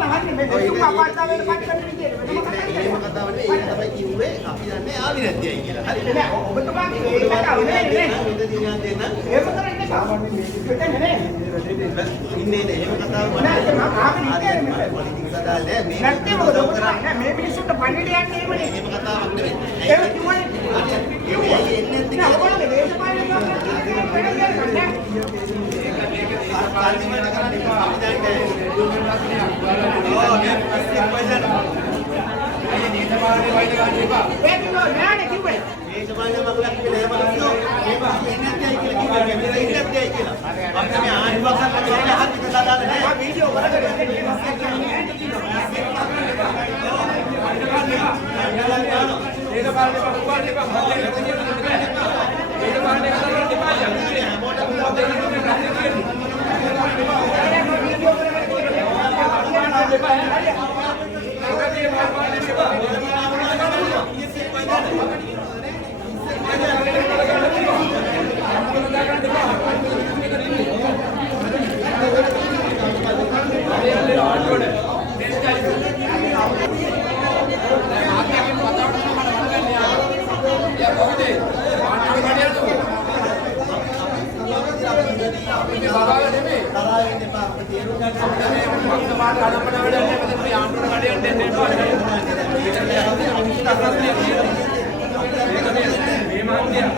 කොහොමද හරිනේ මේ දෙතුන් අපහසුතාවයට පත් කරන විදියට එහෙම කතාව නෙවෙයි ඒක තමයි කිව්වේ අපි දන්නේ ආවි නැද්දයි කියලා. හරිද? නෑ ඔබතුමාගේ ඒ කතාව නෙවෙයි නේ. මෙතන දිනන දෙන්න. එහෙම කරන්නේ සාමාන්‍ය මේකෙට නෙවෙයි. ඉන්නේ එහෙම කතාව නෑ මම ආන්නේ නේ පොලිටික්ස් අදාළ නෑ මේ. නැත්තේ මොකද ඔබතුමා නෑ මේ මිනිස්සුන්ට පණිවිඩ යන්නේ එහෙමනේ. එහෙම කතාවක් නෙවෙයි. ඒක කිව්වනේ. නෑ ඔයගොල්ලෝ දේශපාලන මේ මාන්දිය